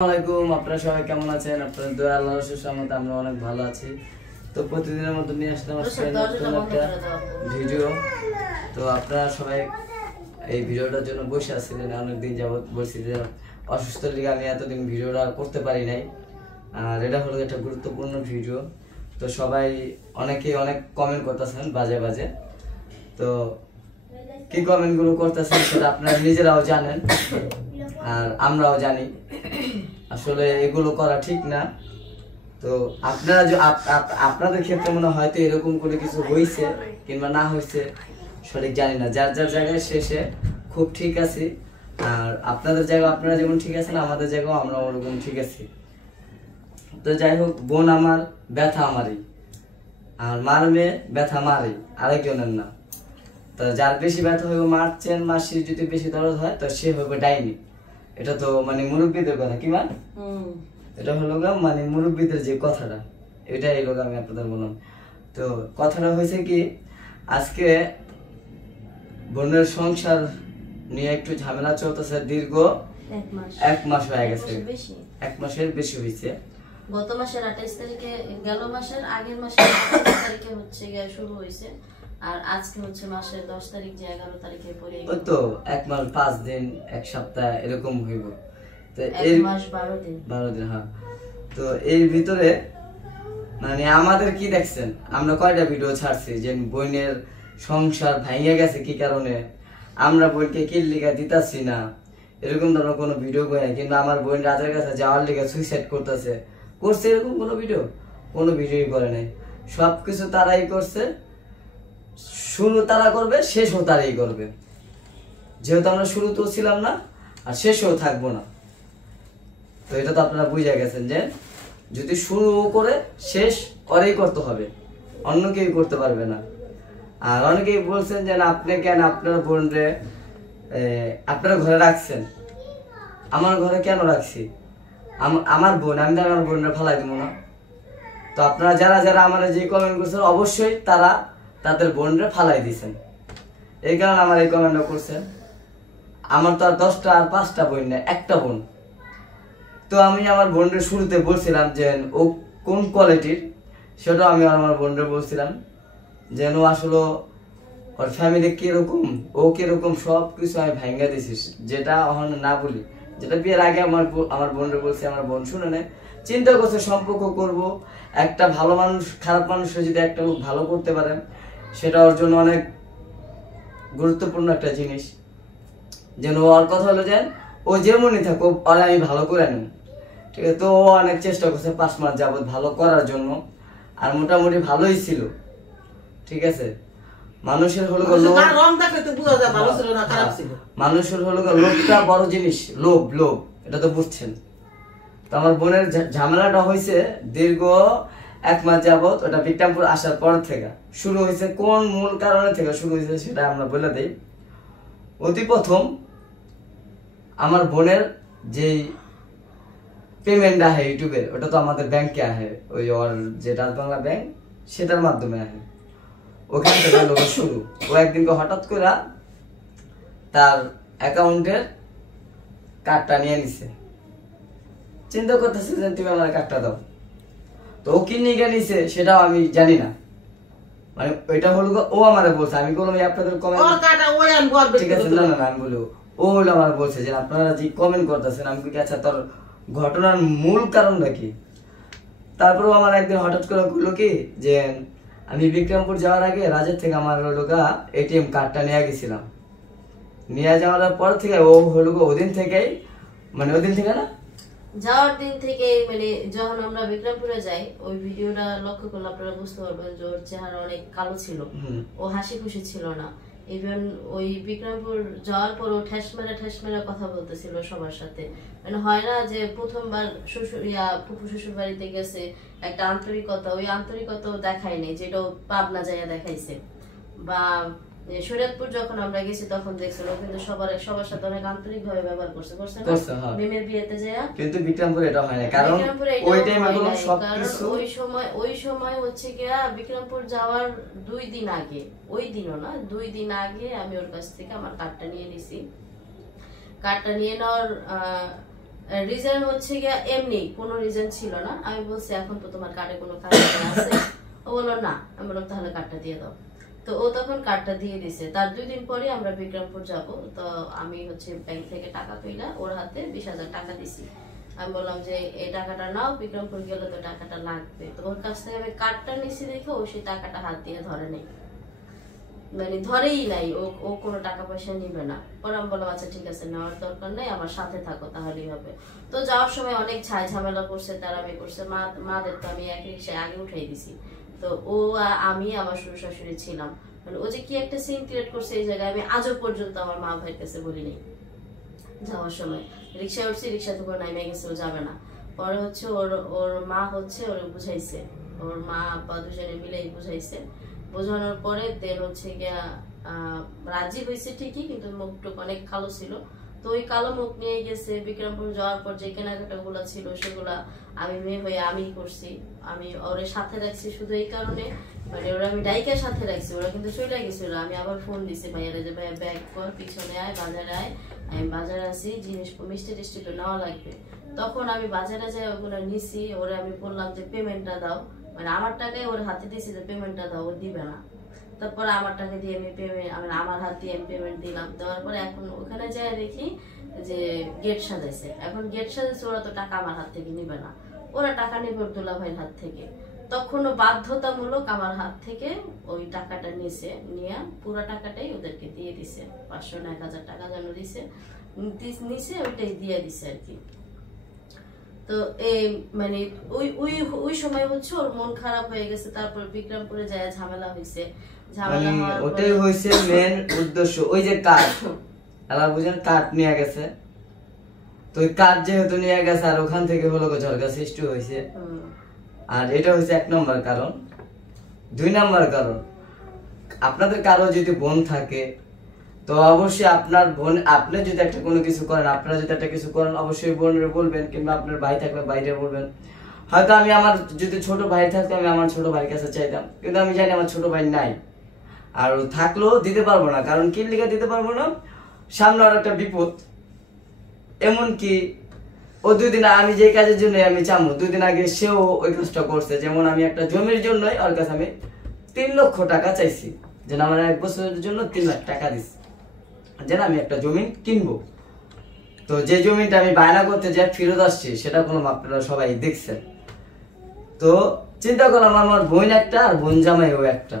আসসালামু আলাইকুম, আপনারা সবাই কেমন আছেন? আপনাদের দোয়া আল্লাহর রহমতে আমরা অনেক ভালো আছি। তো প্রতিদিনের মতো নিয়ে আসলাম আজকে নতুন একটা ভিডিও। তো আপনারা সবাই এই ভিডিওটার জন্য বসে আছিলেন, অনেকদিন যাবত বলছি যে অসুস্থ লিগে আমি এতদিন ভিডিওটা করতে পারি নাই। আর এটা হলো একটা গুরুত্বপূর্ণ ভিডিও। তো সবাই অনেকেই অনেক কমেন্ট করতেছেন বাজে বাজে। তো কি কমেন্টগুলো করতেছেন সেটা আপনারা নিজেরাও জানেন আর আমরাও জানি। আসলে এগুলো করা ঠিক না। তো আপনারা আপনাদের ক্ষেত্রে মনে হয়তো এরকম করে কিছু হয়েছে কিংবা না হয়েছে সঠিক জানি না। যার যার জায়গায় শেষে খুব ঠিক আছে। আর আপনাদের জায়গায় আপনারা যেমন ঠিক আছেন, আমাদের জায়গাও আমরা ওরকম ঠিক আছি। তো যাই হোক, বোন আমার ব্যথা আমারই, আর মার মেয়ে ব্যথা মারই, আরেকজনের না। তো যার বেশি ব্যথা হইব মারছেন, মাসির যদি বেশি দরদ হয় তো সে হইবে ডাইনি। এটা তো মানে মুরব্বীদের কথা, কি মান এটা হলো মানে মুরব্বীদের যে কথাটা, এটাই হলো আমি আপনাদের বললাম। তো কথাটা হয়েছে কি, আজকে বোনের সংসার নিয়ে একটু ঝামেলা চলতেছে। দীর্ঘ এক মাস হয়ে গেছে, 1 মাসের বেশি হয়েছে। গত মাসের 28 তারিখে, গেল মাসের আগের মাসের 28 তারিখে হচ্ছে শুরু হয়েছে, আর আজকে হচ্ছে মাসের 10 তারিখ যে 11 তারিখে পড়ে ওই তো 1 মাস 5 দিন 1 সপ্তাহ এরকম হইব। তো 1 মাস 12 দিন 12 দিন, হ্যাঁ। তো এর ভিতরে মানে আমাদের কি দেখছেন, আমরা কয়টা ভিডিও ছাড়ছি যে বোনের সংসার ভাঙিয়ে গেছে কি কারণে, আমরা বোনকে কি লিগা দিতাছি না, এরকম ধরনের কোনো ভিডিও করে না। কিন্তু আমার বোন রাজার কাছে যাওয়ার লিগা সুইসাইড করতেছে, করছে এরকম কোনো ভিডিওই করে নাই। সবকিছু তারাই করছে, শুরু তারা করবে, শেষও তারাই করবে। যেহেতু আমরা শুরুতেও ছিলাম না আর শেষেও থাকবো না। তো এটা তো আপনারা বুঝে গেছেন যে যদি শুরু করে শেষ করেই করতে হবে, অন্য কেউ করতে পারবে না। আর অনেকেই বলছেন যে আপনি কেন আপনার বোনরে আপনারা ঘরে রাখছেন, আমার ঘরে কেন রাখছি? আমার বোন, আমি তো আমার বোনরা ফালাই দেবো না। তো আপনারা যারা যারা আমার যে কমেন্ট করছেন, অবশ্যই তারা তাদের বোনরে ফালাই দিয়েছেন, এই কারণে আমার এই কমেন্টটা করছেন। আমার তো আর 10টা আর 5টা বোন না, একটা বোন। তো আমি আমার বোনরে শুরুতে বলছিলাম যে ও কোন কোয়ালিটির, সেটাও আমি আমার বোনরে বলছিলাম যে ও আসলে ওর ফ্যামিলি কিরকম, ও কিরকম, সব কিছু আমি ভাঙ্গা দিছি। যেটা এখন না বলি, যেটা বিয়ের আগে আমার বোনরে বলছি, আমার বোন শুনে নেয়, চিন্তা করছে সম্পর্ক করব। একটা ভালো মানুষ, খারাপ মানুষের যদি একটা লোক ভালো করতে পারে, সেটা ওর জন্য অনেক গুরুত্বপূর্ণ একটা জিনিস। যেন ওর কথা হলো যে ও যেমনই থাকো, ওরা আমি ভালো করে নেব, ঠিক আছে। তো ও অনেক চেষ্টা করছে 5 মাস যাবত ভালো করার জন্য, আর মোটামুটি ভালোই ছিল, ঠিক আছে। মানুষের হলো মানুষের হলো লোভটা বড় জিনিস, লোভ, এটা তো বুঝছেন। তো আমার বোনের ঝামেলাটা হয়েছে দীর্ঘ 1 মাস যাবত, ওটা বিক্রমপুর আসার পর থেকে শুরু হয়েছে। কোন মূল কারণে থেকে শুরু হয়েছে সেটা আমরা বলে দিই। অতি প্রথম আমার বোনের যে পেমেন্ট আহে ইউটিউবের, ওটা তো আমাদের ব্যাংকে আহে, ওই ওর যে ডাচ বাংলা ব্যাংক, সেটার মাধ্যমে আহে। ওখান থেকে লোক শুরু। ও একদিনকে হঠাৎ করে তার অ্যাকাউন্টের কার্ডটা নিয়ে নিছে, চিন্তা করতেছে যে তুমি আমার কার্ডটা দাও। তো ও কি নিয়ে নিছে সেটাও আমি জানি না, মানে ওইটা হলো ও আমারে বলছে। আমি বললাম আপনাদের কমেন্ট, ঠিক আছে, না আমি বলি ও হলো আমার বলছে যে আপনারা যে কমেন্ট করতেছেন, আমি কি আচ্ছা তোর ঘটনার মূল কারণটা কি। তারপরেও আমার একদিন হঠাৎ করে বললো কি যে আমি বিক্রমপুর যাওয়ার আগে রাজের থেকে আমার লোকা এটিএম কার্ডটা নিয়ে গেছিলাম। নিয়ে যাওয়ার পর থেকে ও হলো ওদিন থেকে না, যাওয়ার দিন থেকে, মানে যখন আমরা বিক্রমপুরে যাই, ওই ভিডিওটা লক্ষ্য করলে আপনারা বুঝতে পারবেন যে ওর চেহারা অনেক কালো ছিল, ও হাসি খুশি ছিল না। ইভেন ওই বিক্রমপুর যাওয়ার পর ও ঠেস মেরে কথা বলতেছিল সবার সাথে। মানে হয় না যে প্রথমবার ফুফু শ্বশুর বাড়িতে গেছে, একটা আন্তরিকতা, ওই আন্তরিকতা দেখায় নেই, যেটা পাবনা যাইয়া দেখাইছে। বা শরীয়তপুর যখন আমরা গেছি তখন দেখছিল কিন্তু সবার সাথে অনেক আন্তরিক ভাবে ব্যবহার করছে না মেমের বিয়েতে যায়। কিন্তু বিক্রমপুরে এটা হয় না, কারণ ওই টাইমে কোনো সবকিছু ওই সময় হচ্ছে গিয়া বিক্রমপুর যাওয়ার 2 দিন আগে, ওই দিনও না 2 দিন আগে আমি ওর কাছ থেকে আমার কার্ডটা নিয়ে নিছি। কার্ডটা নিয়ে নেওয়ার রিজন হচ্ছে গিয়া এমনি কোনো রিজন ছিল না। আমি বলছি এখন তো তোমার কার্ডে কোনো কাজ আছে? ও বললো না। আমি বললাম তাহলে কার্ডটা দিয়ে দাও। তো ও তখন কার্ডটা দিয়ে দিছে। তার 2 দিন পরে আমরা বিক্রমপুর যাব। তো আমি হচ্ছে ব্যাংক থেকে টাকা পেলা ওর হাতে 20,000 টাকা দিছি। আমি বললাম যে এই টাকাটা নাও, বিক্রমপুর গেলে তো টাকাটা লাগবে। তো ওর কাছ থেকে আমি কার্ডটা নিছি দেখে ও সেই টাকাটা হাত দিয়ে ধরে নেই, মানে ধরেই নাই। ও কোনো টাকা পয়সা নিবে না। পরে আমি বললাম আচ্ছা ঠিক আছে, নেওয়ার দরকার নেই, আমার সাথে থাকো তাহলেই হবে। তো যাওয়ার সময় অনেক ঝামেলা করছে, তারামি করছে। মাদের তো আমি এক রিক্সায় আগে উঠাই দিছি। তো ও আমি আমার শ্বশুর শাশুড়ি ছিলাম, মানে ও যে কি একটা সিন ক্রিয়েট করছে এই জায়গায় আমি আজও পর্যন্ত আমার মা ভাইয়ের কাছে বলিনি। যাওয়ার সময় রিক্সায় উঠছি, রিক্সা থেকে নামে গেছে, ও যাবে না। পরে হচ্ছে ওর মা হচ্ছে ওর বুঝাইছে, ওর মা আব্বা দুজনে মিলেই বুঝাইছে। বোঝানোর পরে দেন হচ্ছে গিয়া রাজি হয়েছে ঠিকই, কিন্তু মুখটুক অনেক কালো ছিল। তো ওই কালো মুখ নিয়ে গেছে। বিক্রমপুর যাওয়ার পর যে কেনাকাটা গুলা ছিল সেগুলা আমি মেয়ে হয়ে আমি করছি। আমি ওর সাথে রাখছি শুধু এই কারণে, মানে ওরা আমি ডাইকের সাথে রাখছি, ওরা কিন্তু চলে গেছিল। আমি আবার ফোন দিছি ভাইয়ারা যে ভাইয়া ব্যাগ কর, পিছনে আয়, বাজারে আয়, আমি বাজারে আসি, জিনিস মিষ্টি টিষ্টি তো নেওয়া লাগবে। তখন আমি বাজারে যাই, ওগুলো নিছি। ওরা আমি বললাম যে পেমেন্টটা দাও, মানে আমার টাকায় ওর হাতে দিয়েছি যে পেমেন্টটা দাও, ও দিবে না। তারপরে আমার টাকা দিয়ে আমি পেমেন্ট, আমার হাত দিয়ে আমি পেমেন্ট দিলাম। দেওয়ার পরে এখন ওখানে যাই দেখি যে গেট সাজাইছে। এখন গেট সাজাইছে, ওরা তো টাকা আমার হাত থেকে নিবে না, ওরা টাকা নিবে ওর দুলা ভাইয়ের হাত থেকে। তখনও বাধ্যতামূলক আমার হাত থেকে ওই টাকাটা নিছে, নিয়ে পুরো টাকাটাই ওদেরকে দিয়ে দিছে। 500 না 1000 টাকা যেন দিছে, নিছে ওইটাই দিয়ে দিছে আর কি। তো এই মানে ওই সময় হচ্ছে ওর মন খারাপ হয়ে গেছে। তারপর বিক্রমপুরে যায় ঝামেলা হয়েছে। ঝামেলা ওটাই হয়েছে মেন উদ্দেশ্য। ওই যে কার্ড আলাদা বুঝেন, কার্ড নিয়ে গেছে। তো ওই কার্ড যেহেতু নিয়ে গেছে, আর ওখান থেকে হলো ঝগড়া সৃষ্টি হয়েছে। আর এটা হচ্ছে 1 নম্বর কারণ। 2 নম্বর কারণ, আপনাদের কারো যদি বোন থাকে তো অবশ্যই আপনার বোন, আপনি যদি একটা কোনো কিছু করেন, আপনারা যদি একটা কিছু করেন, অবশ্যই বোনের বলবেন, কিংবা আপনার ভাই থাকলে বাইরে বলবেন। হয়তো আমি আমার যদি ছোট ভাই থাকতো, আমি আমার ছোট ভাইয়ের কাছে চাইতাম, কিন্তু আমি জানি আমার ছোট ভাই নাই, আর থাকলেও দিতে পারবো না। কারণ কি লিখে দিতে পারবো না, সামনে আর একটা বিপদ। এমনকি ও 2 দিন আমি যে কাজের জন্য আমি চামু, 2 দিন আগে সেও ওই কাজটা করছে। যেমন আমি একটা জমির জন্যই ওর কাছে আমি 3 লক্ষ টাকা চাইছি, যেন আমার 1 বছরের জন্য 3 লাখ টাকা দিচ্ছি, যেন আমি একটা জমি কিনবো। তো যে জমিটা আমি বায়না করতে যাই ফেরত আসছি, সেটা কোনো আপনারা সবাই দেখছেন। তো চিন্তা করলাম আমার বোন একটা আর বোন জামাইও একটা,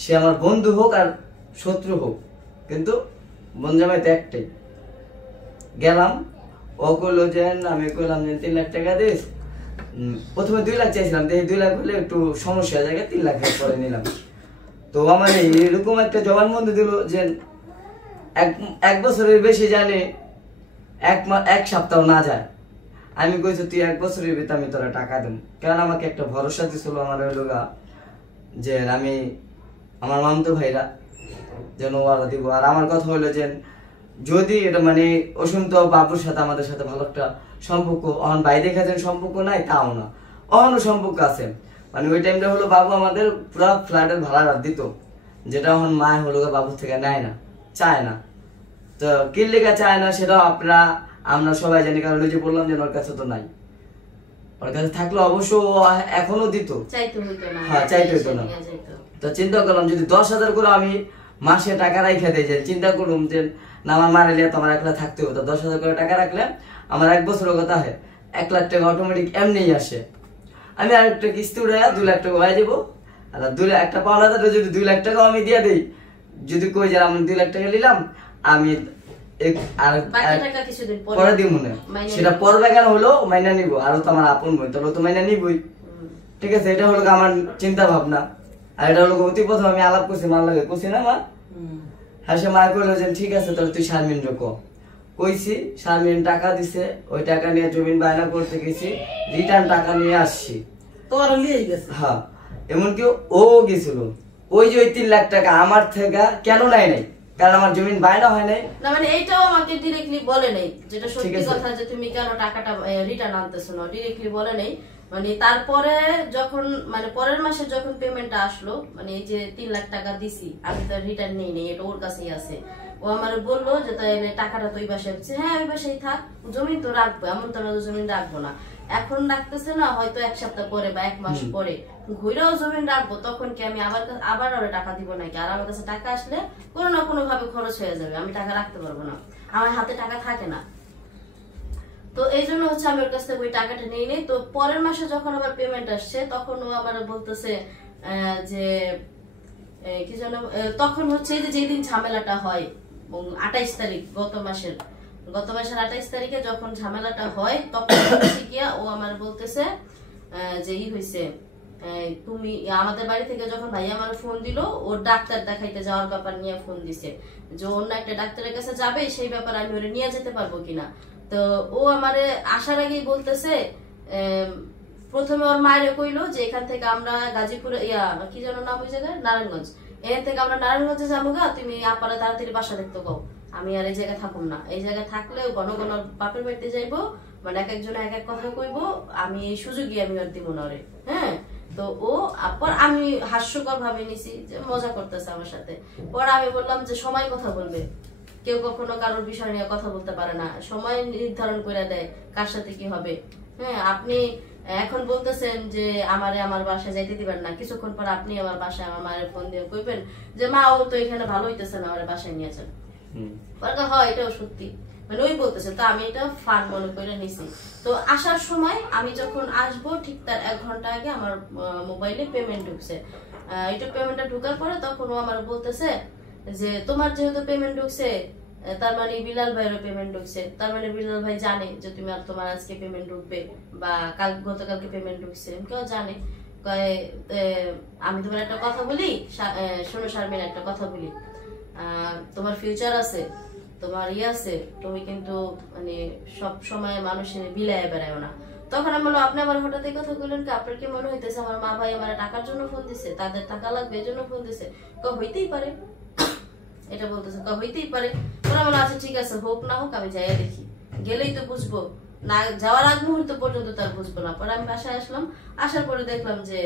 সে আমার বন্ধু হোক আর শত্রু হোক, কিন্তু বোন জামাই তো একটাই। গেলাম, ও কইলো যে আমি কইলাম যে 3 লাখ টাকা দিস। প্রথমে 2 লাখ চাইছিলাম, 2 লাখ হলে একটু সমস্যা জায়গায় 3 লাখের পরে নিলাম। তো আমার এরকম একটা জবানবন্দি দিল যে 1 বছরের বেশি জানি 1 সপ্তাহ না যায়। আমি কইছি তুই 1 বছরের ভিতরে আমি তোরা টাকা দেব, কারণ আমাকে একটা ভরসা দিছিল আমার ওই লোক যে আমি আমার মামতো ভাইরা যেন ওরা দিব। আর আমার কথা হলো যে যদি এটা মানে অসন্ত বাবুর সাথে আমাদের সাথে ভালো একটা সম্পর্ক, অহন ভাই দেখা যেন সম্পর্ক নাই তাও না, অহনও সম্পর্ক আছে। মানে ওই টাইমটা হলো বাবু আমাদের পুরা ফ্ল্যাটের ভাড়া দিত, যেটা এখন মা হলো বাবুর থেকে নেয় না, চায় না। তো কি লেখা চায় না সেটাও আমরা সবাই জানি, কারণ ওই যে বললাম যে ওর কাছে তো নাই। ওর কাছে থাকলে অবশ্য এখনো দিত, হ্যাঁ চাইতে হইতো না। তো চিন্তা করলাম যদি 10,000 করে আমি মাসে টাকা রাখা দিই, যে চিন্তা করলাম যে না আমার মারিলে তোমার 1 লাখ থাকতে হতো, 10,000 করে টাকা রাখলে আমার 1 বছরের কথা হয় 1 লাখ টাকা অটোমেটিক এমনিই আসে। আমি আরেকটা কিস্তি উড়াইয়া 2 লাখ টাকা হয়ে যাবো। আর একটা পাওনা যদি 2 লাখ টাকাও আমি দিয়ে দিই, যদি কই যে আমি 2 লাখ টাকা নিলাম, আমি পরে দিব মনে, সেটা পরে কেন হলো মাইনা নিবো, আরো তো আমার আপন বই, তবে তো মাইনা নিবই। ঠিক আছে, এটা হলো আমার চিন্তা ভাবনা। আর এটা হলো অতি প্রথম আমি আলাপ করছি মার লাগে, করছি না মা? হ্যাঁ, সে মা কইলো যে ঠিক আছে তাহলে তুই শারমিন রকম কইছি। শারমিন টাকা দিছে, ওই টাকা নিয়ে জমিন বায়না করতে গেছি, রিটার্ন টাকা নিয়ে আসছি। তোমার নিয়ে গেছে? হ্যাঁ, এমনকি ও গেছিল। ওই যে ওই 3 লাখ টাকা আমার থেকে কেন নাই, কারণ আমার জমিন বায়না হয় নাই না, মানে এইটাও আমাকে ডাইরেক্টলি বলে নাই, যেটা সত্যি কথা যে তুমি কেন টাকাটা রিটার্ন আনতেছো না, ডাইরেক্টলি বলে নাই। মানে তারপরে যখন মানে পরের মাসে যখন পেমেন্টটা আসলো, মানে এই যে 3 লাখ টাকা দিছি আমি তো রিটার্ন নেই, এটা ওর কাছেই আছে। ও আমার বললো যে তাহলে টাকাটা তো ওই বাসায়, হ্যাঁ ওই বাসায় থাক, জমি তো রাখবো, এমন তো জমি রাখবো না, এখন রাখতেছে না, হয়তো 1 সপ্তাহ পরে বা 1 মাস পরে ঘুরেও জমি রাখবো, তখন কি আমি আবার ওরা টাকা দিব নাকি? আর আমার কাছে টাকা আসলে কোনো না কোনো ভাবে খরচ হয়ে যাবে, আমি টাকা রাখতে পারবো না, আমার হাতে টাকা থাকে না। তো এই জন্য হচ্ছে আমি ওর কাছ থেকে ওই টাকাটা নিয়ে নিই। তো পরের মাসে যখন আবার পেমেন্ট আসছে তখন ও আমার বলতেছে যে কি যেন, তখন হচ্ছে যে যেদিন ঝামেলাটা হয় 28 তারিখ, গত মাসের 28 তারিখে যখন ঝামেলাটা হয়, তখন হচ্ছে গিয়া ও আমার বলতেছে যে হয়েছে, তুমি আমাদের বাড়ি থেকে যখন ভাই আমার ফোন দিল, ওর ডাক্তার দেখাইতে যাওয়ার ব্যাপার নিয়ে ফোন দিছে, যে অন্য একটা ডাক্তারের কাছে যাবে, সেই ব্যাপারে আমি ওরে নিয়ে যেতে পারবো কিনা। তো ও আমারে আসার আগেই বলতেছে, প্রথমে ওর মায়ের কইলো যে এখান থেকে আমরা গাজীপুরে কি যেন নাম ওই জায়গায়, নারায়ণগঞ্জ, এখান থেকে আমরা নারায়ণগঞ্জে যাবো গা, তুমি আপারা তাড়াতাড়ি বাসা দেখতে কও, আমি আর এই জায়গায় থাকুম না, এই জায়গায় থাকলে ঘন ঘন বাপের বাড়িতে যাইবো, মানে এক একজনে এক এক কথা কইবো, আমি এই সুযোগই আমি আর দিব না রে। হ্যাঁ, তো ও পর আমি হাস্যকর ভাবে নিছি যে মজা করতেছে আমার সাথে। পর আমি বললাম যে সময় কথা বলবে, কেউ কখনো কারোর বিষয় নিয়ে কথা বলতে পারে না, সময় নির্ধারণ করে দেয় কার সাথে কি হবে। হ্যাঁ, আপনি এখন বলতেছেন যে আমারে আমার বাসায় যাইতে দিবেন না, কিছুক্ষণ পর আপনি আমার বাসায় আমার মায়ের ফোন দিয়ে কইবেন যে মা ও তো এখানে ভালো হইতেছে না, আমার বাসায় নিয়েছেন। হয় এটাও সত্যি, মানে ওই বলতেছে, তো আমি এটা ফান মনে করে নিছি। তো আসার সময় আমি যখন আসবো ঠিক তার 1 ঘন্টা আগে আমার মোবাইলে পেমেন্ট ঢুকছে। এটা পেমেন্টটা ঢুকার পরে তখন ও আমার বলতেছে যে তোমার যেহেতু পেমেন্ট ঢুকছে, তার মানে বিলাল ভাইয়েরও পেমেন্ট ঢুকছে, তার মানে বিলাল ভাই জানে যে তুমি আর তোমার আজকে পেমেন্ট ঢুকবে বা গতকালকে পেমেন্ট ঢুকছে, কেউ জানে। আমি তোমার একটা কথা বলি, শোনো শারমিন, একটা কথা বলি, তোমার ফিউচার আছে, তোমার আছে, তুমি কিন্তু মানে সব সময় মানুষের বিলায় বেড়ায় না। তখন আমি বললাম আপনি আমার হঠাৎ এই কথা বললেন, আপনার কি মনে হইতেছে আমার মা ভাই আমার টাকার জন্য ফোন দিছে, তাদের টাকা লাগবে এই জন্য ফোন দিছে? হইতেই পারে, এটা বলতেছে, হইতেই পারে। ওরা বলে আচ্ছা ঠিক আছে, হোক না হোক আমি যাইয়া দেখি, গেলেই তো বুঝবো, না যাওয়ার আগ মুহূর্ত পর্যন্ত তার বুঝবো না। পরে আমি বাসায় আসলাম, আসার পরে দেখলাম যে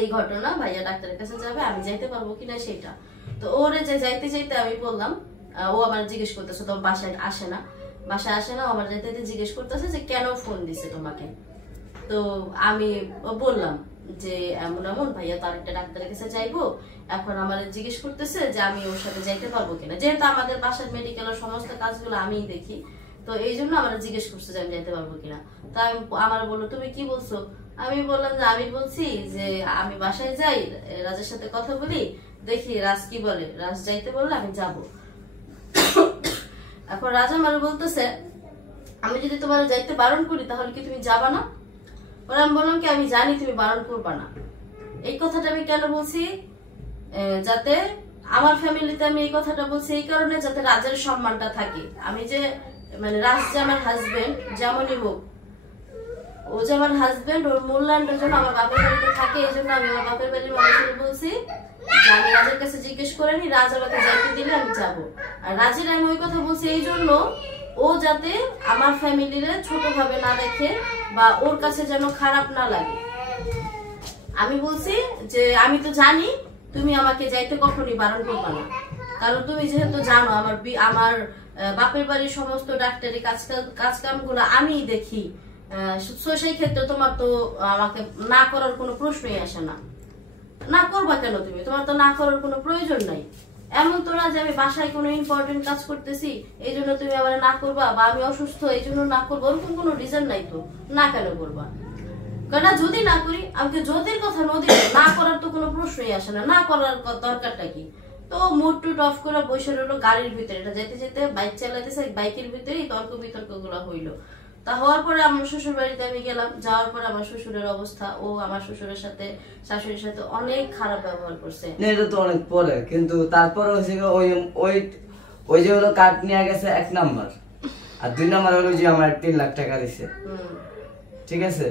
এই ঘটনা, ভাইয়া ডাক্তারের কাছে যাবে, আমি যাইতে পারবো কিনা সেটা। তো ওরে যে যাইতে যাইতে আমি বললাম, ও আমার জিজ্ঞেস করতেছে, তোমার বাসায় আসে না, আমার যাইতে জিজ্ঞেস করতেছে যে কেন ফোন দিছে তোমাকে। তো আমি বললাম যে এমন এমন ভাইয়া তো আরেকটা ডাক্তারের কাছে যাইবো, এখন আমার জিজ্ঞেস করতেছে যে আমি ওর সাথে যাইতে পারবো কিনা, যেহেতু আমাদের বাসার মেডিকেলের সমস্ত কাজগুলো আমিই দেখি, তো এই জন্য আমার জিজ্ঞেস করছে যে আমি যাইতে পারবো কিনা। তো আমি আমার বললো তুমি কি বলছো? আমি বললাম যে আমি বলছি যে আমি বাসায় যাই, রাজের সাথে কথা বলি, দেখি রাজ কি বলে, রাজ যাইতে বললে আমি যাব। এখন রাজা আমার বলতেছে আমি যদি তোমার যাইতে বারণ করি তাহলে কি তুমি যাবা না? ওরা আমি বললাম কি আমি জানি তুমি বারণ করবা না। এই কথাটা আমি কেন বলছি, যাতে আমার ফ্যামিলিতে আমি এই কথাটা বলছি এই কারণে যাতে রাজের সম্মানটা থাকে। আমি যে মানে রাজ যে আমার হাজবেন্ড যেমনই হোক, ও যে আমার হাজবেন্ড, ওর মূল্যায়নটা যেন আমার বাপের বাড়িতে থাকে, এই জন্য আমি আমার বাপের বাড়ির মানুষের বলছি যে আমি রাজের কাছে জিজ্ঞেস করে নি, রাজ আমাকে যাইতে দিলে আমি যাবো। আর রাজের আমি ওই কথা বলছি এই জন্য ও যাতে আমার ফ্যামিলির ছোট ভাবে না দেখে বা ওর কাছে যেন খারাপ না লাগে। আমি বলছি যে আমি তো জানি তুমি আমাকে যাইতে কখনই বারণ করবে না, কারণ তুমি যেহেতু জানো আমার বাপের বাড়ির সমস্ত ডাক্তারি কাজ কাম গুলো আমি দেখি, সেই ক্ষেত্রে তোমার তো আমাকে না করার কোনো প্রশ্নই আসে না। না করবা কেন তুমি? তোমার তো না করার কোনো প্রয়োজন নাই। এমন তো না যে আমি বাসায় কোনো ইম্পর্টেন্ট কাজ করতেছি এই জন্য তুমি আমার না করবা, বা আমি অসুস্থ এই জন্য না করবো, ওরকম কোনো রিজন নাই তো, না কেন করবা? কেন যদি না করি, আমাকে যদির কথা না করার তো কোনো প্রশ্নই আসে না, না করার দরকারটা কি? তো মুড টুট অফ করে বসে রইলো গাড়ির ভিতরে, এটা যেতে যেতে বাইক চালাইতেছে, বাইকের ভিতরেই তর্ক বিতর্ক গুলো হইলো। তা হওয়ার পরে আমার শ্বশুর বাড়িতে আমি গেলাম, যাওয়ার পরে আমার শ্বশুরের অবস্থা, ও আমার শ্বশুরের সাথে শাশুড়ির সাথে অনেক খারাপ ব্যবহার করছে। এটা তো অনেক পরে, কিন্তু তারপরে হচ্ছে ওই যে হলো কার্ড নিয়ে গেছে 1 নাম্বার, আর 2 নাম্বার হলো যে আমার 3 লাখ টাকা দিছে। ঠিক আছে,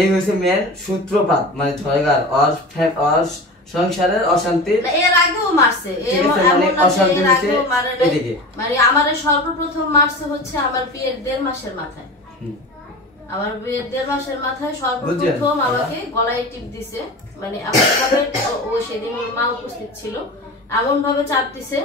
এই হয়েছে মেন সূত্রপাত, মানে ঝগড়ার সংসারের অশান্তি। এর আগেও মারছে, মানে আমার সর্বপ্রথম মারছে হচ্ছে আমার বিয়ের 1.5 মাসের মাথায়। আমার বিয়ের 1.5 মাসের মাথায় সর্বপ্রথম আমাকে গলায় টিপ দিছে, মানে এমন ভাবে, ও সেদিন ওর মা উপস্থিত ছিল, এমন ভাবে চাপ দিছে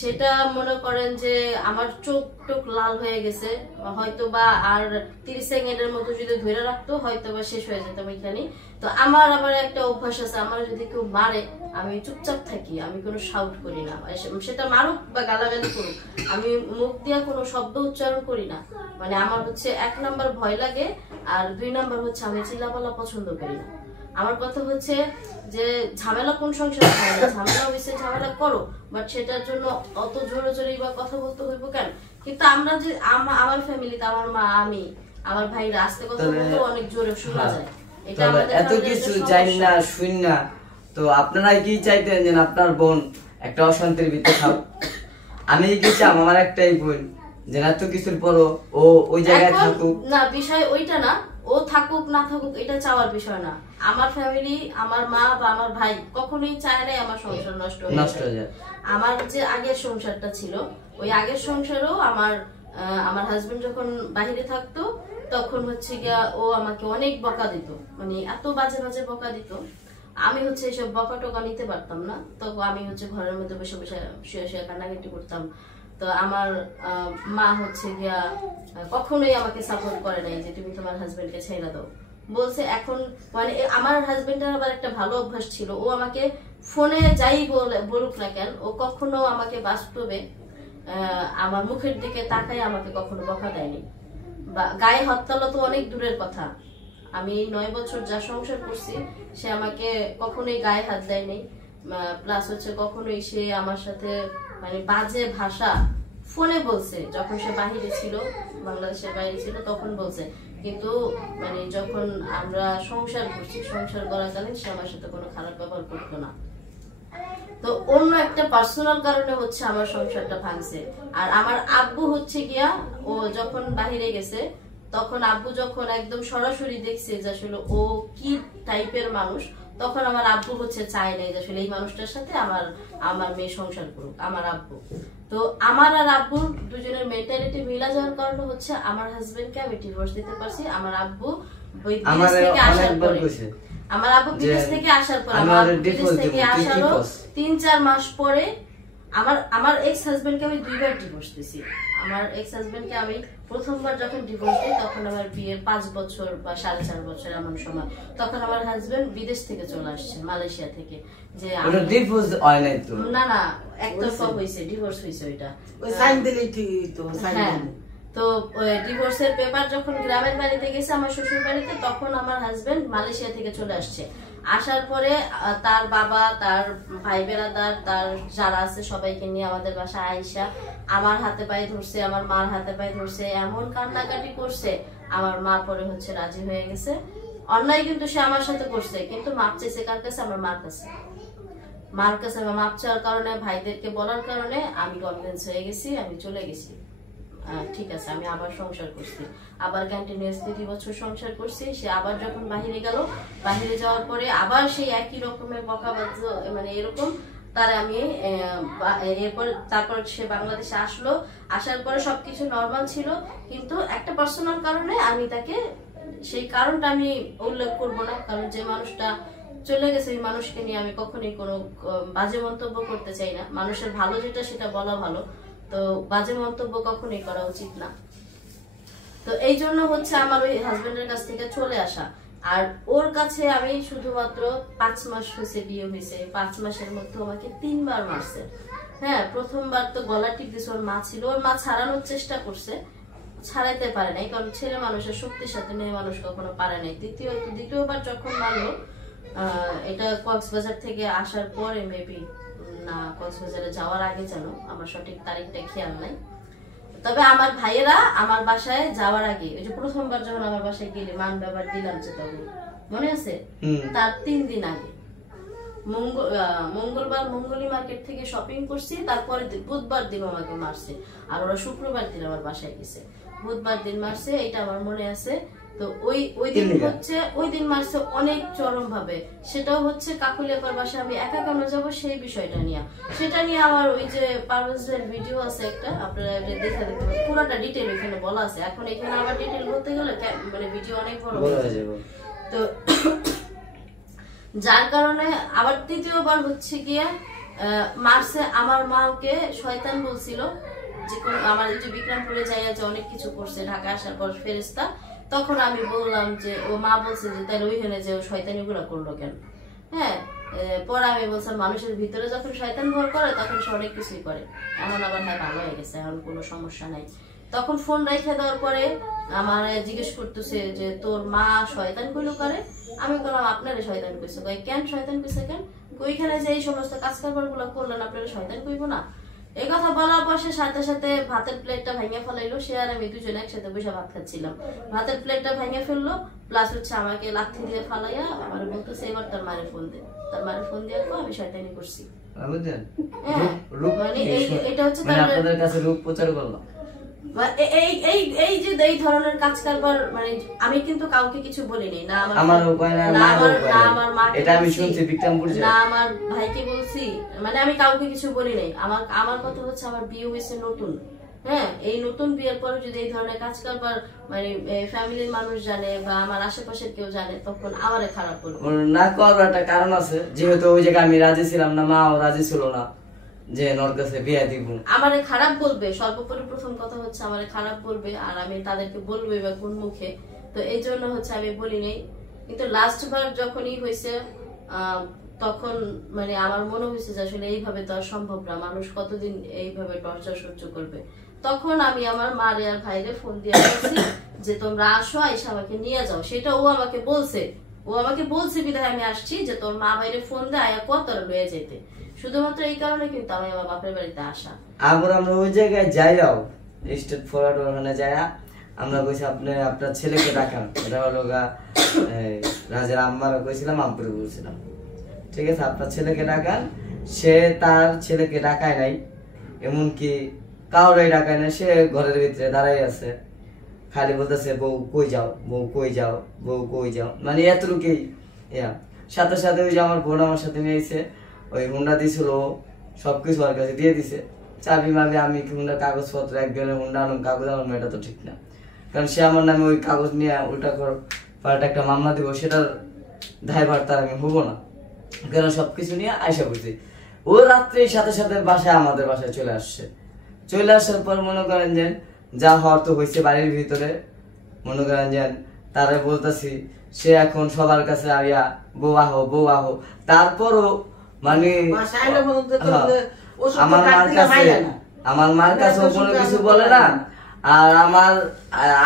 সেটা মনে করেন যে আমার চোখ টোক লাল হয়ে গেছে, হয়তো বা আর 30 সেকেন্ডের মতো যদি ধরে রাখতো হয়তো বা শেষ হয়ে যেতাম এখানে। তো আমার আবার একটা অভ্যাস আছে, আমার যদি কেউ মারে আমি চুপচাপ থাকি, আমি কোনো শাউট করি না, সেটা মারুক বা গালাগালি করুক, আমি মুখ দিয়ে কোনো শব্দ উচ্চারণ করি না। মানে আমার হচ্ছে 1 নাম্বার ভয় লাগে, আর 2 নাম্বার হচ্ছে আমি চিল্লাপাল্লা পছন্দ করি না। আমার কথা হচ্ছে যে ঝামেলা কোন সংসারে হয় না, ঝামেলা হয়েছে ঝামেলা করো, বাট সেটার জন্য অত জোরে জোরে বা কথা বলতে হইব কেন? কিন্তু আমরা যে আমার ফ্যামিলিতে আমার মা, আমি, আমার ভাইরা আস্তে কথা বলতে অনেক জোরে শোনা যায়। এটা আমাদের এত কিছু জানি না শুন না, তো আপনারা কি চাইতেন যে আপনার বোন একটা অশান্তির ভিতরে থাক? আমি কি চাই আমার একটাই বোন যে এত কিছুর পরও ও ওই জায়গায় থাকুক? না, বিষয় ওইটা না, ও থাকুক না থাকুক এটা চাওয়ার বিষয় না। আমার ফ্যামিলি, আমার মা বা আমার ভাই কখনোই চায় না আমার সংসার নষ্ট হয়ে যায়। আমার যে আগের সংসারটা ছিল, ওই আগের সংসারেও আমার হাজবেন্ড যখন বাইরে থাকতো তখন হচ্ছে গিয়া ও আমাকে অনেক বকা দিত, মানে এত বাজে বাজে বকা দিত, আমি হচ্ছে এসব বকা টকা নিতে পারতাম না। তখন আমি হচ্ছে ঘরের মধ্যে বসে বসে শুয়ে শুয়ে কান্নাকাটি করতাম। তো আমার মা হচ্ছে গিয়া কখনোই আমাকে সাপোর্ট করে নাই যে তুমি তোমার হাজবেন্ডকে ছেড়ে দাও, বলছে এখন মানে আমার হাজবেন্ডের আবার একটা ভালো অভ্যাস ছিল, ও আমাকে ফোনে যাই বলুক না কেন, ও কখনো আমাকে বাস্তবে আমার মুখের দিকে তাকাই আমাকে কখনো বকা দেয়নি। বা গায়ে হাত তোলা তো অনেক দূরের কথা, আমি 9 বছর যা সংসার করছি সে আমাকে কখনোই গায়ে হাত দেয়নি। প্লাস হচ্ছে কখনোই সে আমার সাথে মানে বাজে ভাষা ফোনে বলছে, যখন সে বাহিরে ছিল, বাংলাদেশের বাইরে ছিল তখন বলছে, কিন্তু মানে যখন আমরা সংসার করছি, সংসার করাকালীন সে আমার সাথে কোনো খারাপ ব্যবহার করতো না। তো অন্য একটা পার্সোনাল কারণে হচ্ছে আমার সংসারটা ভাঙছে। আর আমার আব্বু হচ্ছে গিয়া ও যখন বাহিরে গেছে তখন আব্বু যখন একদম সরাসরি দেখছে যে আসলে ও কি টাইপের মানুষ, তখন আমার আব্বু হচ্ছে চায় নাই যে আসলে এই মানুষটার সাথে আমার মেয়ে সংসার করুক, আমার আব্বু। তো আমার আর আব্বুর দুজনের মেন্টালিটি মিলা যাওয়ার কারণে হচ্ছে আমার হাজবেন্ডকে আমি ডিভোর্স দিতে পারছি। আমার আব্বু ওই বিদেশ থেকে আসার পরে, আমার আব্বু বিদেশ থেকে আসার পর, আমার বিদেশ থেকে আসারও 3-4 মাস পরে আমার এক্স হাজবেন্ডকে আমি 2বার ডিভোর্স দিছি। আমার এক্স হাজবেন্ডকে আমি প্রথমবার যখন ডিভোর্স দিই তখন আমার বিয়ের 5 বছর বা 4.5 বছর এমন সময়, তখন আমার হাজবেন্ড বিদেশ থেকে চলে আসছে, মালয়েশিয়া থেকে। যে ওটা ডিভোর্স হয় নাই তো? না না, একতরফা হইছে, ডিভোর্স হইছে ওইটা। ওই সাইন দিলেই ঠিক তো সাইন হ্যাঁ। তো ডিভোর্সের পেপার যখন গ্রামের বাড়িতে গেছে আমার শ্বশুর বাড়িতে, তখন আমার হাজবেন্ড মালয়েশিয়া থেকে চলে আসছে। আসার পরে তার বাবা, তার ভাই বেরাদার, তার যারা আছে সবাইকে নিয়ে আমাদের বাসায় আইসা আমার হাতে পায়ে ধরছে, আমার মার হাতে পায়ে ধরছে, এমন কান্নাকাটি করছে। আমার মা পরে হচ্ছে রাজি হয়ে গেছে। অন্যায় কিন্তু সে আমার সাথে করছে, কিন্তু মাপ চেয়েছে কার কাছে? আমার মার কাছে। মার কাছে মাপ চাওয়ার কারণে, ভাইদেরকে বলার কারণে আমি কনভিন্স হয়ে গেছি, আমি চলে গেছি। ঠিক আছে, আমি আবার সংসার করছি, আবার কন্টিনিউয়াসলি 2 বছর সংসার করছি। সে আবার যখন বাহিরে গেল, বাহিরে যাওয়ার পরে আবার সেই একই রকমের বকাবাজ, মানে এরকম তার আমি তারপর সে বাংলাদেশে আসলো। আসার পরে সবকিছু নর্মাল ছিল, কিন্তু একটা পার্সোনাল কারণে আমি তাকে, সেই কারণটা আমি উল্লেখ করবো না, কারণ যে মানুষটা চলে গেছে এই মানুষকে নিয়ে আমি কখনোই কোনো বাজে মন্তব্য করতে চাই না। মানুষের ভালো যেটা সেটা বলা ভালো, তো বাজে মন্তব্য কখনোই করা উচিত না। তো এই জন্য হচ্ছে আমার ওই হাজবেন্ডের কাছ থেকে চলে আসা। আর ওর কাছে আমি শুধুমাত্র 5 মাস হয়েছে বিয়ে হয়েছে, 5 মাসের মধ্যে আমাকে 3 বার মারছে। হ্যাঁ, প্রথমবার তো গলা টিপ দিছে, ওর মা ছিল, ওর মা ছাড়ানোর চেষ্টা করছে, ছাড়াইতে পারে নাই, কারণ ছেলে মানুষের শক্তির সাথে মেয়ে মানুষ কখনো পারে নাই। দ্বিতীয়বার যখন মারলো, এটা কক্সবাজার থেকে আসার পরে, মেবি না কক্সবাজারে যাওয়ার আগে, জানো আমার সঠিক তারিখটা খেয়াল নাই। তবে আমার ভাইয়েরা আমার বাসায় যাওয়ার আগে, ওই যে প্রথমবার যখন আমার বাসায় গেলে মান ব্যবহার দিলাম, যে তখন মনে আছে, তার 3 দিন আগে মঙ্গলবার মঙ্গলি মার্কেট থেকে শপিং করছি, তারপরে বুধবার দিন আমাকে মারছে, আর ওরা শুক্রবার দিন আমার বাসায় গেছে, বুধবার দিন মারছে, এটা আমার মনে আছে। তো ওই দিন মারছে অনেক চরম ভাবে। সেটাও হচ্ছে কাকুলিয়াপার বাসায় আমি একা কেন যাবো সেই বিষয়টা নিয়ে, সেটা নিয়ে আমার ওই যে পারভেজের ভিডিও আছে একটা, আপনারা দেখে দেখবেন, পুরোটা ডিটেইল এখানে বলা আছে। এখন এখানে আবার ডিটেইল বলতে গেলে মানে ভিডিও অনেক বড় হয়ে যাবে। তো যার কারণে আবার তৃতীয়বার হচ্ছে গিয়ে মার্চে আমার মাকে শয়তান বলছিল যে আমার এই যে বিক্রমপুরে যাইয়া যে অনেক কিছু করছে ঢাকা আসার পর ফেরেশতা, তখন আমি বললাম যে ও মা বলছে যে তাহলে ওইখানে যে ও শয়তানি গুলা করলো কেন। হ্যাঁ, পরে আমি বলছিলাম মানুষের ভিতরে যখন শয়তান ভর করে তখন সে অনেক কিছুই করে, এখন আবার হ্যাঁ ভালো হয়ে গেছে, এখন কোনো সমস্যা নাই। তখন ফোন রেখে দেওয়ার পরে আমার জিজ্ঞেস করতেছে যে তোর মা শয়তান কইলো করে, আমি বললাম আপনারে শয়তান কইছে, কই কেন শয়তান কইছে কেন, ওইখানে যে এই সমস্ত কাজ কারবার গুলো করলেন আপনারা শয়তান কইবো না। এই কথা বলার পর সে সাথে সাথে ভাতের প্লেটটা ভেঙে ফেলাইলো, সে আর আমি দুজনে একসাথে বসে ভাত খাচ্ছিলাম, ভাতের প্লেটটা ভেঙে ফেললো, প্লাস হচ্ছে আমাকে লাথি দিয়ে ফালাইয়া আমার বলতেছে এবার তার মায়ের ফোন দে, তার মায়ের ফোন দিয়ে আমি শয়তানি করছি। বুঝলেন, মানে এটা হচ্ছে আপনাদের কাছে রূপ প্রচার করলাম। এই যে এই ধরনের কাজ কারবার, মানে আমি কিন্তু কাউকে কিছু বলিনি, না আমার উপায় না আমার মা, এটা আমি শুনছি বিক্রমপুর না আমার ভাইকে বলছি, মানে আমি কাউকে কিছু বলি নাই। আমার কথা হচ্ছে আমার বিয়ে হয়েছে নতুন, হ্যাঁ, এই নতুন বিয়ের পরে যদি এই ধরনের কাজ কারবার মানে ফ্যামিলির মানুষ জানে বা আমার আশেপাশের কেউ জানে তখন আমারে খারাপ বলবে। না করার একটা কারণ আছে, যেহেতু ওই জায়গায় আমি রাজি ছিলাম না, মাও রাজি ছিল না যে নর কাছে বিয়ে দিব, আমারে খারাপ বলবে। সর্বোপরি প্রথম কথা হচ্ছে আমারে খারাপ বলবে, আর আমি তাদেরকে বলবো বা কোন মুখে, তো এই জন্য হচ্ছে আমি বলি নাই। কিন্তু লাস্ট বার যখনই হয়েছে তখন মানে আমার মনে হয়েছে যে আসলে এইভাবে তো আর সম্ভব না, মানুষ কতদিন এইভাবে টর্চার সহ্য করবে। তখন আমি আমার মারে আর ভাইরে ফোন দিয়ে বলছি যে তোমরা আসো, আইসা আমাকে নিয়ে যাও। সেটা ও আমাকে বলছে বিধায় আমি আসছি, যে তোর মা ভাইরে ফোন দেয় আয়া কত লয়ে যেতে, শুধুমাত্র এই কারণে কিন্তু আমি আমার বাপের বাড়িতে আসা। আবার আমরা ওই জায়গায় যাইও স্টেট ফরওয়ার্ড ওখানে যাইয়া আমরা কইছি আপনি আপনার ছেলেকে ডাকান, এটা হলো রাজার আম্মারা কইছিলাম, আমপুরে বলছিলাম, ঠিক আছে আপনার ছেলেকে ডাকান। সে তার ছেলেকে ডাকায় নাই, এমনকি কাউরাই ডাকায় না, সে ঘরের ভিতরে দাঁড়াই আছে, খালি বলতেছে বউ কই যাও, বউ কই যাও, বউ কই যাও, মানে এতটুকুই। সাথে সাথে ওই যে আমার বোন আমার সাথে নিয়েছে, ওই হুন্ডা দিছিল, সবকিছু ওর কাছে দিয়ে দিছে, চাবি মাবি, আমি হুন্ডার কাগজপত্র, একজনের হুন্ডা আনুন কাগজ আনুন, এটা তো ঠিক না, কারণ সে আমার নামে ওই কাগজ নিয়ে উল্টা পাল্টা একটা মামলা দিব, সেটার দায়ভার তার আমি হবো না, কারণ সবকিছু নিয়ে আইসা করছি। ও রাত্রে সাথে সাথে বাসায় আমাদের বাসায় চলে আসছে, চলে আসার পর মনে করেন যে যা হওয়ার তো হয়েছে বাড়ির ভিতরে, মনে করেন যে তারা বলতেছি সে এখন সবার কাছে আইয়া বউ আহো, তারপরও মানে আমার মার কাছে কোনো কিছু বলে না, আর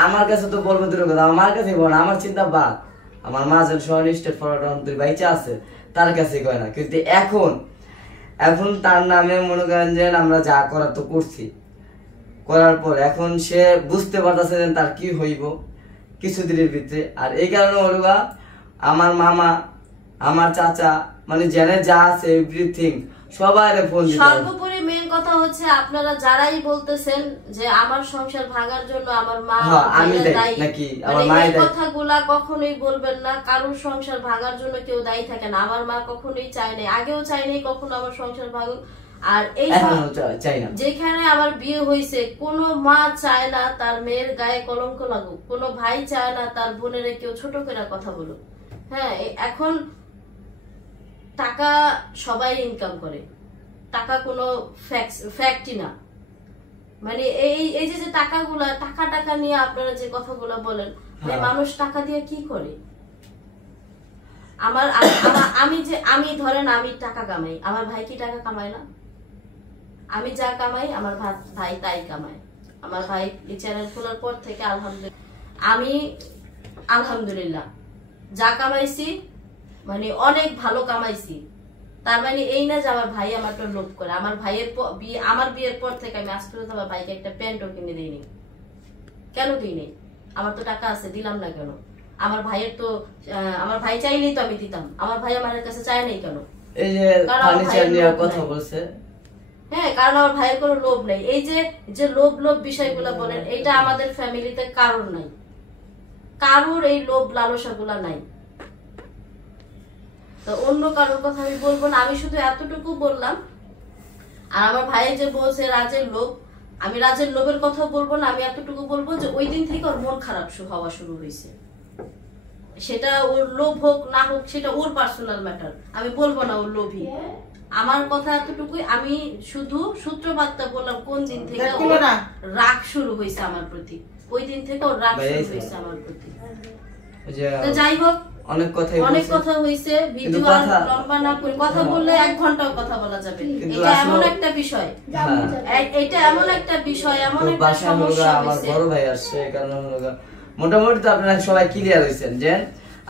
আমার কাছে তো বলবো দূরের কথা, আমার কাছে বলে আমার চিন্তা বাদ, আমার মা যেন স্টেট ফরওয়ার্ড বাইচা আছে তার কাছে কয় না, কিন্তু এখন তার নামে মনে করেন যে আমরা যা করার তো করছি, করার পর এখন সে বুঝতে পারতেছে যে তার কি হইব কিছুদিনের ভিতরে। আর এই কারণে হলুগা আমার মামা, আমার চাচা, মানে জেনে যা আছে এভরিথিং সবাই ফোন দিতে। সর্বোপরি মেন কথা হচ্ছে আপনারা যারাই বলতেছেন যে আমার সংসার ভাঙার জন্য আমার মা আমি দায়ী নাকি, আমার মা এই কথাগুলা কখনোই বলবেন না। কারোর সংসার ভাঙার জন্য কেউ দায়ী থাকে না, আমার মা কখনোই চায় নাই, আগেও চায় নাই কখনো আমার সংসার ভাঙুক, আর এই যেখানে আমার বিয়ে হয়েছে কোনো মা চায় না তার মেয়ের গায়ে কলঙ্ক লাগুক, কোনো ভাই চায় না তার বোনের কেউ ছোট করে কথা বলুক। হ্যাঁ, এখন টাকা সবাই ইনকাম করে, টাকা কোনো ফ্যাক্টই না, মানে এই যে টাকাগুলা টাকা নিয়ে আপনারা যে কথাগুলো বলেন, মানুষ টাকা দিয়ে কি করে? আমি ধরেন আমি টাকা কামাই, আমার ভাই কি টাকা কামায় না? আমি যা কামাই আমার ভাই তাই কামায়। আমার ভাই এই চ্যানেল খোলার পর থেকে আলহামদুলিল্লাহ যা কামাইছি মানে অনেক ভালো কামাইছি। তার মানে এই না যে আমার ভাই আমারটা লোভ করে। আমার বিয়ের পর থেকে আমি আজ পর্যন্ত আমার ভাইকে একটা প্যান্টও কিনে দিইনি। কেন দিইনি? আমার তো টাকা আছে, দিলাম না কেন? আমার ভাই চাইলেই তো আমি দিতাম, আমার ভাই আমার কাছে চায় নাই কেন? এই যে ফার্নিচার নিয়ে কথা বলছে, হ্যাঁ, কারণ আমার ভাইয়ের কোনো লোভ নেই। এই যে লোভ বিষয়গুলো বলেন, এটা আমাদের ফ্যামিলিতে কারোর নাই, কারোর এই লোভ লালসা গুলা নাই। তো অন্য কারোর কথা আমি বলবো না, আমি শুধু এতটুকু বললাম। আর আমার ভাই যে বলছে রাজের লোভ, আমি রাজের লোভের কথা বলবো না, আমি এতটুকু বলবো যে ওই দিন থেকে ওর মন খারাপ হওয়া শুরু হয়েছে। সেটা ওর লোভ হোক না হোক সেটা ওর পার্সোনাল ম্যাটার, আমি বলবো না ওর লোভী। আমার কথা এতটুকুই, আমি শুধু সূত্রপাতটা বললাম কোন দিন থেকে দেখলো না? রাগ শুরু হয়েছে আমার প্রতি, ওই দিন থেকে ওর রাগ শুরু হয়েছে আমার প্রতি। তো যাই হোক, অনেক কথা হয়েছে, ভিডিও আর লম্বা না করে, কথা বললে 1 ঘন্টাও কথা বলা যাবে। এটা এমন একটা বিষয়, এটা এমন একটা বিষয়, এমন একটা সমস্যা। আমার বড় ভাই আসছে, কারণ মোটামুটি তো আপনারা সবাই ক্লিয়ার হয়েছেন যে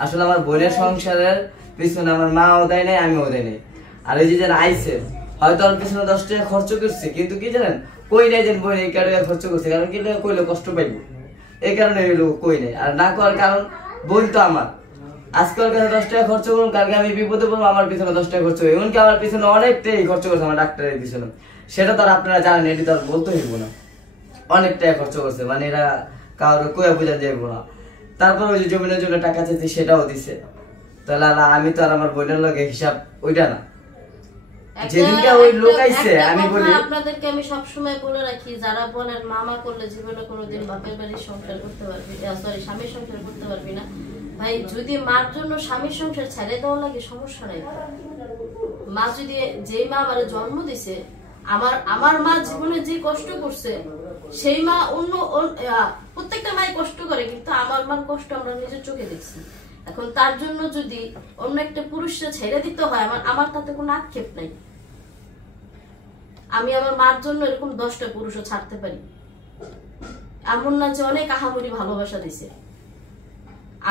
আসলে আমার বোনের সংসারের পিছনে আমার মাও দেয় নাই, আমিও দেয় নাই। আর এই যে আইসে হয়তো ওর পিছনে 10 টাকা খরচ করছে, কিন্তু কি জানেন কই নাই যে বোন এই টাকা খরচ করছে, কারণ কি কইলে কষ্ট পাইবো, এই কারণে হইলো কই নাই। আর না করার কারণ বোন তো আমার, আজকে ওর কাছে 10 টাকা খরচ করুন, কালকে আমি বিপদে পড়বো, আমার পিছনে 10 টাকা খরচ হবে। এমনকি আমার পিছনে অনেকটাই খরচ করছে আমার ডাক্তারের পিছনে, সেটা তো আর আপনারা জানেন, এটি তো আর বলতে হইব না। অনেক টাকা খরচ করছে, মানে এরা কারোর কয়া বোঝা যাইব না। তারপর ওই যে জমিনের জন্য টাকা চাইছে, সেটাও দিছে। তাহলে আমি তো আর আমার বোনের লগে হিসাব ওইটা না। যেদিনকে ওই লোক আইছে, আমি বলি আপনাদেরকে আমি সবসময় বলে রাখি, যারা বলেন মামা করলে জীবনে কোনোদিন বাপের বাড়ির সংসার করতে পারবি, সরি স্বামীর সংসার করতে পারবি না, ভাই যদি মার জন্য স্বামীর সংসার ছেড়ে দেওয়া লাগে সমস্যা নাই। মা যদি, যে মা আমার জন্ম দিছে, আমার মা জীবনে যে কষ্ট করছে, সেই মা অন্য প্রত্যেকটা মাই কষ্ট করে, কিন্তু আমার মার কষ্ট আমরা নিজের চোখে দেখছি। এখন তার জন্য যদি অন্য একটা পুরুষরা ছেড়ে দিতে হয়, আমার তাতে কোনো আক্ষেপ নাই। আমি আমার মার জন্য এরকম 10টা পুরুষও ছাড়তে পারি, এমন না যে অনেক আহামরি ভালোবাসা দিছে।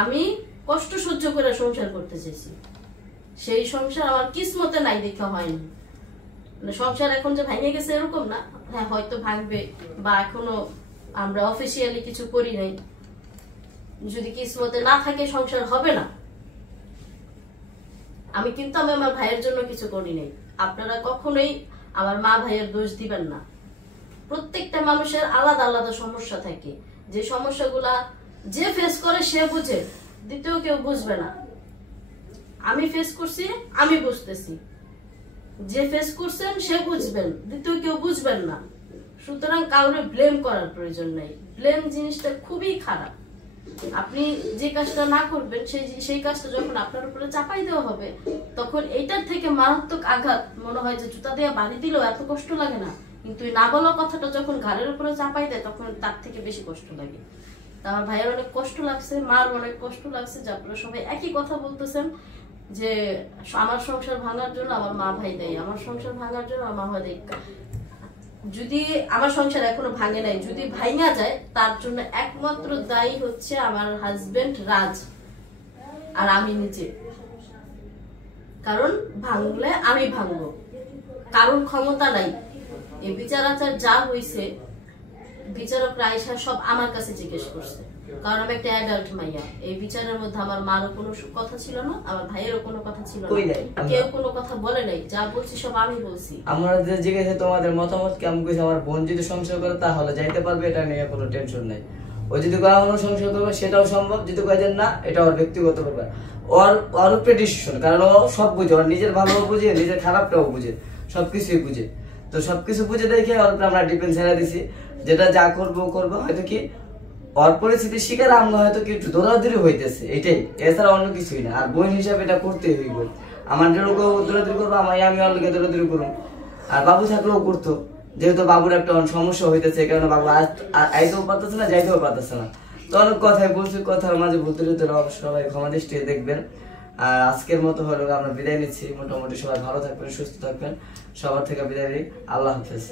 আমি কষ্ট সহ্য করে সংসার করতে চেয়েছি, সেই সংসার আমার কিসমতে নাই, দেখা হয়নি। সংসার এখন যে ভেঙে গেছে এরকম না, হ্যাঁ হয়তো ভাঙবে, বা এখনো আমরা অফিসিয়ালি কিছু করি নাই। যদি কিসমতে না থাকে সংসার হবে না। আমি কিন্তু আমার ভাইয়ের জন্য কিছু করি নাই। আপনারা কখনোই আমার মা ভাইয়ের দোষ দিবেন না। প্রত্যেকটা মানুষের আলাদা আলাদা সমস্যা থাকে, যে সমস্যাগুলা যে ফেস করে সে বুঝে, দ্বিতীয় কেউ বুঝবে না। আমি ফেস করছি, আমি বুঝতেছি, যে ফেস করছেন সে বুঝবেন, দ্বিতীয় কেউ বুঝবেন না। সুতরাং কাউরে ব্লেম করার প্রয়োজন নাই। ব্লেম জিনিসটা খুবই খারাপ। আপনি যে কাজটা না করবেন, সেই কাজটা যখন আপনার উপরে চাপাই দেওয়া হবে, তখন এইটার থেকে মারাত্মক আঘাত মনে হয় যে জুতা দিয়ে বাড়ি দিলেও এত কষ্ট লাগে না, কিন্তু না বলা কথাটা যখন ঘাড়ের উপরে চাপাই দেয়, তখন তার থেকে বেশি কষ্ট লাগে। আমার ভাইয়ের অনেক কষ্ট লাগছে, মার অনেক কষ্ট লাগছে, যে আপনারা সবাই একই কথা বলতেছেন যে আমার সংসার ভাঙার জন্য আমার মা ভাই দেয়, আমার সংসার ভাঙার জন্য আমার মা ভাই দেয়। যদি আমার সংসার এখনো ভাঙে নাই, যদি ভাঙা যায়, তার জন্য একমাত্র দায়ী হচ্ছে আমার হাজবেন্ড রাজ আর আমি নিজে। কারণ ভাঙলে আমি ভাঙবো, কারণ ক্ষমতা নাই। এই বিচার আচার যা হয়েছে, বিচারক রাইসা সব আমার কাছে জিজ্ঞেস করছে, কারণ আমি একটা অ্যাডাল্ট মাইয়া। এই বিচারের মধ্যে আমার মারও কোনো কথা ছিল না, আমার ভাইয়েরও কোনো কথা ছিল না, কেউ কোনো কথা বলে নাই। যা বলছি সব আমি বলছি। আমরা যে জিজ্ঞাসা তোমাদের মতামত কেমন কইছে, আমার বোন যদি সংসার করে তাহলে যাইতে পারবে, এটা নিয়ে কোনো টেনশন নাই। ও যদি কোনো সংসার করবে সেটাও সম্ভব, যদি কয়েছেন না এটা ওর ব্যক্তিগত ব্যাপার, ওর উপরে ডিসিশন। কারণ ও সব বুঝে, ওর নিজের ভালো বুঝে, নিজের খারাপটাও বুঝে, সবকিছুই বুঝে। তো সবকিছু বুঝে দেখে ওর উপরে আমরা ডিপেন্ড ছেড়ে দিছি, যেটা যা করবো করবো। হয়তো কি ওর পরিস্থিতির শিকার আমরা হয়তো কি একটু দৌড়াদৌড়ি হইতেছে, এটাই, এছাড়া অন্য কিছুই না। আর বোন হিসাবে এটা করতেই হইব। আমার লোকও দৌড়াদৌড়ি করবো, আমি ওর লোকে দৌড়াদৌড়ি করবো। আর বাবু থাকলেও করতো, যেহেতু বাবুর একটা সমস্যা হইতেছে, এই কারণে বাবু আইতেও পারতেছে না, যাইতেও পারতেছে না। তো অনেক কথাই বলছি, কথার মাঝে ভুলতে সবাই ক্ষমা দৃষ্টিতে দেখবেন। আর আজকের মতো হলো আমরা বিদায় নিচ্ছি। মোটামুটি সবাই ভালো থাকবেন, সুস্থ থাকবেন। সবার থেকে বিদায় নিই, আল্লাহ হাফেজ।